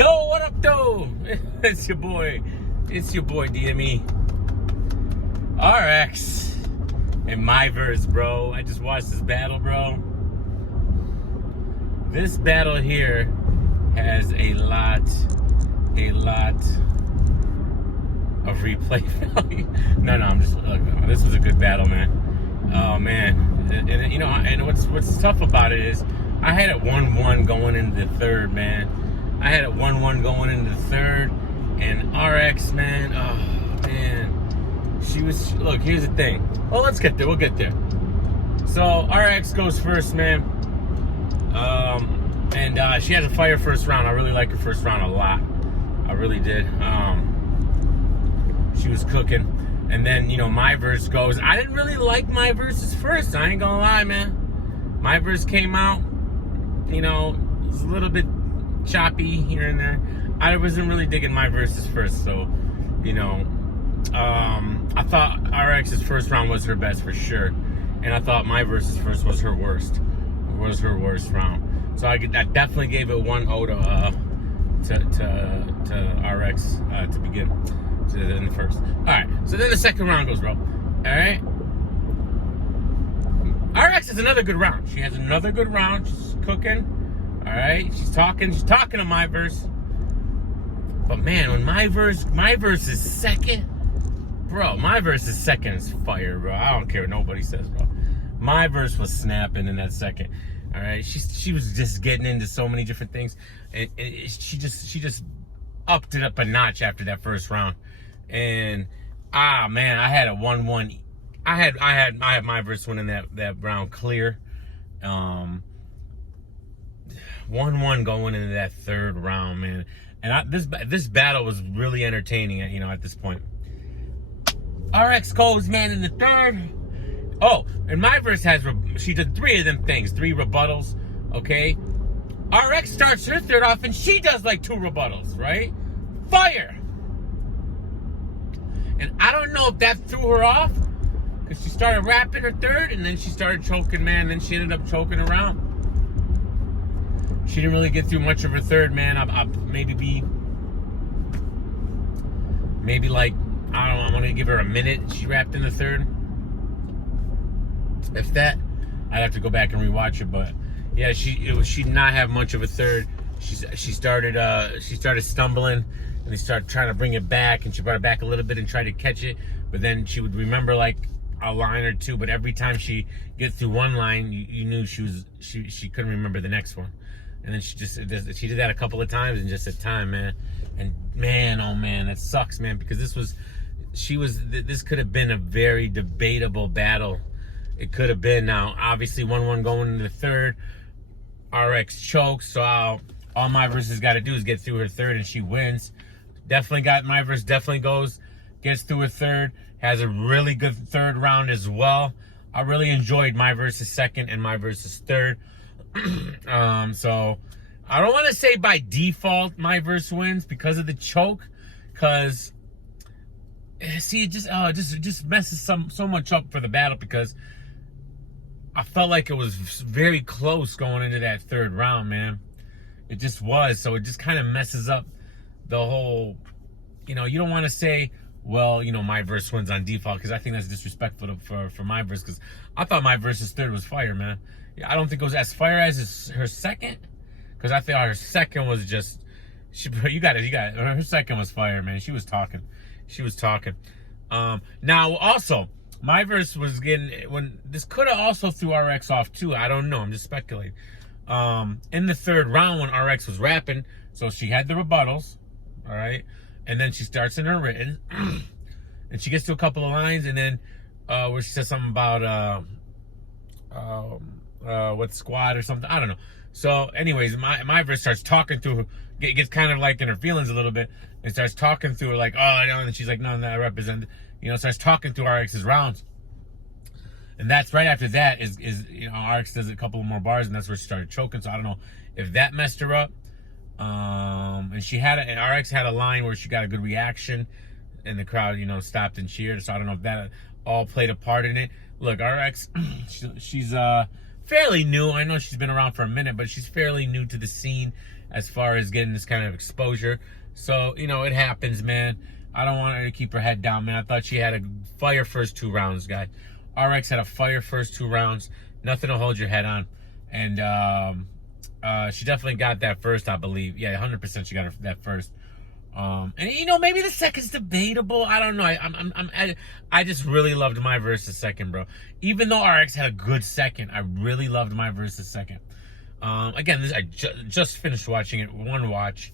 Yo, what up, though? It's your boy DME. RX in my verse, bro. I just watched this battle, bro. This battle here has a lot of replay value. No, I'm just look. This was a good battle, man. Oh man, and you know, and what's tough about it is I had it 1-1 going into the third, man. I had it 1-1 going into the third, and RX, man, oh man, she was. Look, here's the thing. Well, let's get there. We'll get there. So RX goes first, man. And she had a fire first round. I really like her first round a lot. I really did. She was cooking. And then, you know, my verse goes. I didn't really like my verses first. I ain't gonna lie, man. My verse came out, you know, it was a little bit choppy here and there. I wasn't really digging my verses first, so, you know, I thought RX's first round was her best for sure. And I thought my verses first was her worst round. So I definitely gave it 1-0 to RX to begin. In the first. Alright, so then the second round goes, bro. Alright. RX is another good round. She has another good round. She's cooking. Alright. She's talking to my verse. But man, when my verse is second, bro, my verse is second is fire, bro. I don't care what nobody says, bro. My verse was snapping in that second. Alright. She was just getting into so many different things. And she just upped it up a notch after that first round. And man, I had a 1-1. I had my verse winning that round clear. 1-1 going into that third round, man. And this battle was really entertaining, you know, at this point. RX goes, man, in the third. Oh, and my verse she did 3 of them things, 3 rebuttals, okay? RX starts her third off, and she does like 2 rebuttals, right? Fire! And I don't know if that threw her off, because she started rapping her third, and then she started choking, man, and then she ended up choking around. She didn't really get through much of her third, man. Maybe like, I don't know, I'm going to give her a minute. She rapped in the third. If that, I'd have to go back and rewatch it, but yeah, she did not have much of a third. She started stumbling, and they started trying to bring it back, and she brought it back a little bit and tried to catch it, but then she would remember like a line or two, but every time she gets through one line, you knew she couldn't remember the next one. And then she did that a couple of times and just said time, man. And man, oh man, that sucks, man, because this could have been a very debatable battle. It could have been. Now obviously 1-1 going into the third, RX chokes, so all my verses got to do is get through her third, and she wins. Definitely got my verse. Definitely gets through her third. Has a really good third round as well. I really enjoyed my versus second and my versus third. So I don't want to say by default my verse wins because of the choke, because see, it just messes so much up for the battle, because I felt like it was very close going into that third round, man. It just was. So it just kind of messes up the whole, you know, you don't want to say, well, you know, my verse wins on default, because I think that's disrespectful for my verse, because I thought my verse's third was fire, man. I don't think it was as fire as her second, because I thought her second was just, you got it. Her second was fire, man. She was talking. Now, also, my verse was this could have also threw RX off too. I don't know. I'm just speculating. In the third round when RX was rapping, so she had the rebuttals, all right, and then she starts in her written, and she gets to a couple of lines, and then where she says something about what squad or something, I don't know. So anyways, my verse starts talking through her, gets kind of like in her feelings a little bit, and starts talking through her like, oh, I know, and she's like, no, I represent, you know, starts talking through RX's rounds. And that's right after that is you know, RX does a couple more bars, and that's where she started choking. So I don't know if that messed her up. And RX had a line where she got a good reaction, and the crowd, you know, stopped and cheered. So I don't know if that all played a part in it. Look, RX, she's fairly new. I know she's been around for a minute, but she's fairly new to the scene. as far as getting this kind of exposure. So, you know, it happens, man. I don't want her to keep her head down, man. I thought she had a fire first 2 rounds, guys. RX had a fire first 2 rounds. Nothing to hold your head on. And she definitely got that first, I believe. Yeah, 100% she got that first. And you know, maybe the second's debatable. I don't know. I just really loved my versus second, bro. Even though RX had a good second, I really loved my versus second. Again, I just finished watching it, one watch.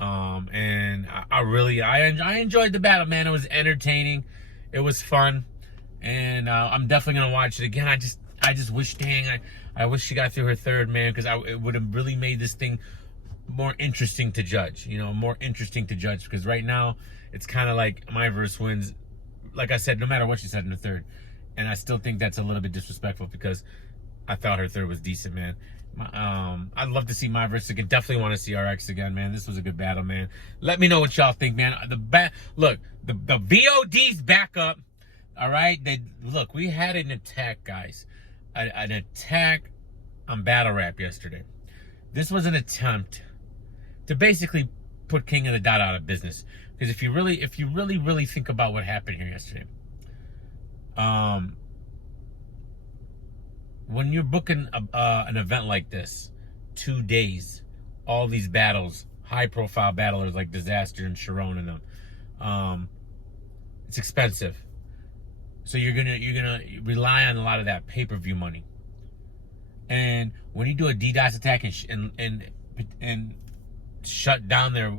And I enjoyed the battle, man. It was entertaining. It was fun. And I'm definitely gonna watch it again. I just wish, dang, I wish she got through her third, man, because it would have really made this thing more interesting to judge. You know, more interesting to judge, because right now it's kind of like my verse wins. Like I said, no matter what she said in the third, and I still think that's a little bit disrespectful because I thought her third was decent, man. I'd love to see my verse again. Definitely want to see RX again, man. This was a good battle, man. Let me know what y'all think, man. Look, the VOD's back up. All right, look. We had an attack, guys. An attack on battle rap yesterday. This was an attempt to basically put King of the Dot out of business. Because if you really think about what happened here yesterday, when you're booking an event like this, 2 days, all these battles, high-profile battlers like Disaster and Sharon and them, it's expensive. So you're gonna rely on a lot of that pay-per-view money. And when you do a DDoS attack and shut down their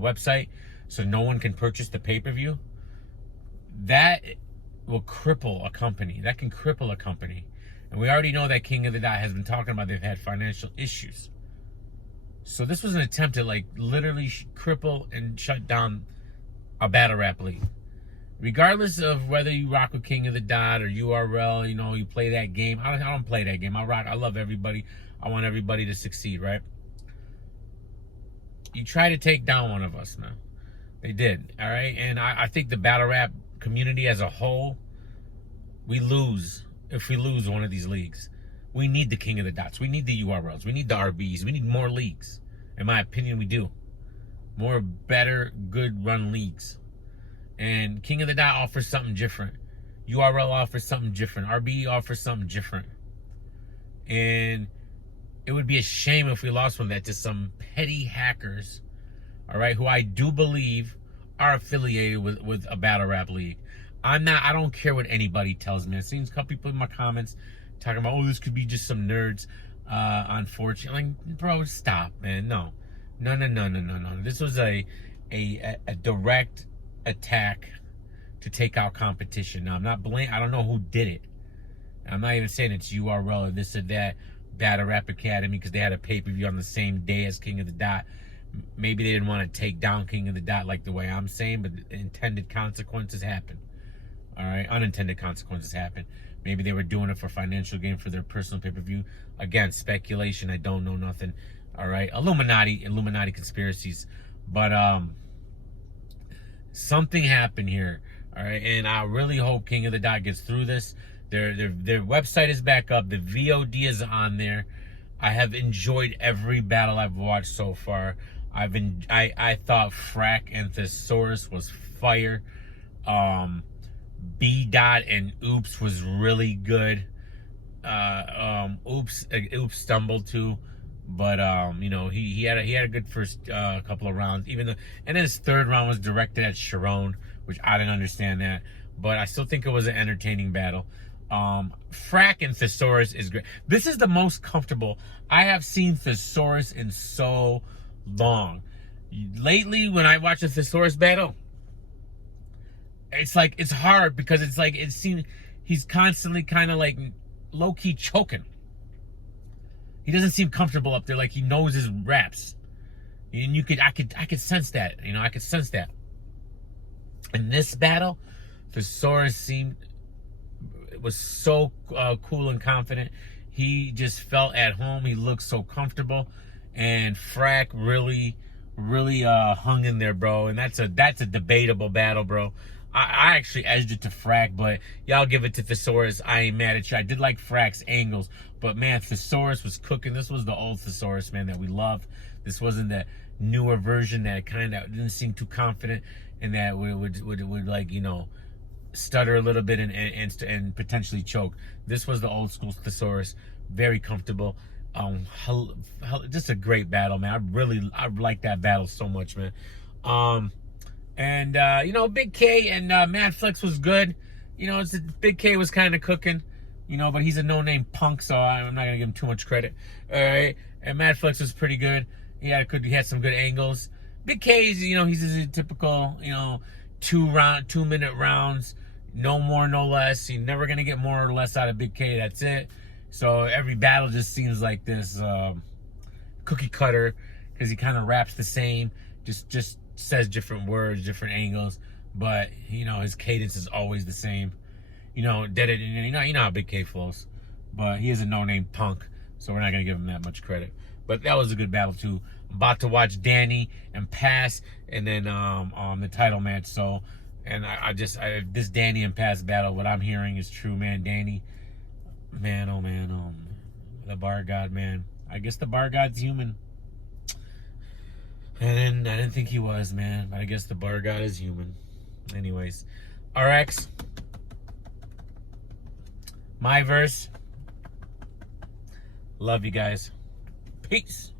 website so no one can purchase the pay-per-view, that will cripple a company. That can cripple a company. And we already know that King of the Dot has been talking about they've had financial issues. So this was an attempt to like literally cripple and shut down a battle rap league. Regardless of whether you rock with King of the Dot or URL, you know, you play that game. I don't play that game. I love everybody. I want everybody to succeed, right? You try to take down one of us, man. They did, all right? And I think the battle rap community as a whole, we lose if we lose one of these leagues. We need the King of the Dots. We need the URLs. We need the RBs. We need more leagues. In my opinion, we do. More better, good run leagues. And King of the Dot offers something different. URL offers something different. RB offers something different. And it would be a shame if we lost one of that to some petty hackers, all right, who I do believe are affiliated with a battle rap league. I don't care what anybody tells me. I've seen a couple people in my comments talking about, oh, this could be just some nerds. Unfortunately, like, bro, stop, man. No. This was a direct attack to take out competition. Now, I don't know who did it. I'm not even saying it's URL or this or that, Battle Rap Academy, because they had a pay-per-view on the same day as King of the Dot. Maybe they didn't want to take down King of the Dot like the way I'm saying, but intended consequences happen. All right, unintended consequences happen. Maybe they were doing it for financial gain for their personal pay-per-view. Again, speculation. I don't know nothing. All right, Illuminati conspiracies. But something happened here. All right, and I really hope King of the Dot gets through this. Their website is back up. The VOD is on there. I have enjoyed every battle I've watched so far. I thought Frack and Thesaurus was fire. B Dot and Oops was really good. Oops stumbled too, but you know, he had a good first couple of rounds. And then his third round was directed at Sharon, which I didn't understand that, but I still think it was an entertaining battle. Frack and Thesaurus is great. This is the most comfortable I have seen Thesaurus in so long. Lately, when I watch a Thesaurus battle, it's like it's hard because it's like it seems he's constantly kind of like low-key choking. He doesn't seem comfortable up there, like he knows his raps. And I could sense that. You know, I could sense that. In this battle, Thesaurus was so cool and confident. He just felt at home. He looked so comfortable, and Frack really hung in there, bro. And that's a debatable battle, bro. I actually edged it to Frack, but y'all give it to Thesaurus. I ain't mad at you. I did like Frack's angles, but man, Thesaurus was cooking. This was the old Thesaurus, man, that we loved. This wasn't that newer version that kind of didn't seem too confident and that would like, you know, stutter a little bit and potentially choke. This was the old school Thesaurus, very comfortable. Just a great battle, man. I like that battle so much, man. You know, Big K and Mad Flex was good. You know, Big K was kind of cooking, you know, but he's a no-name punk, so I'm not gonna give him too much credit. All right, and Mad Flex was pretty good. He had some good angles. Big K's, you know, he's a typical, you know, 2-minute rounds, no more, no less. You're never gonna get more or less out of Big K. That's it. So every battle just seems like this cookie cutter because he kind of raps the same, just says different words, different angles, but you know his cadence is always the same. You know, you know how Big K flows, but he is a no-name punk, so we're not gonna give him that much credit. But that was a good battle too. I'm about to watch Danny and Pass, and then the title match. So, and this Danny and Pass battle, what I'm hearing is true, man. Danny, man, oh man, the Bar God, man. I guess the Bar God's human. I didn't think he was, man. But I guess the Bar God is human. Anyways, RX, my verse. Love you guys. Peace.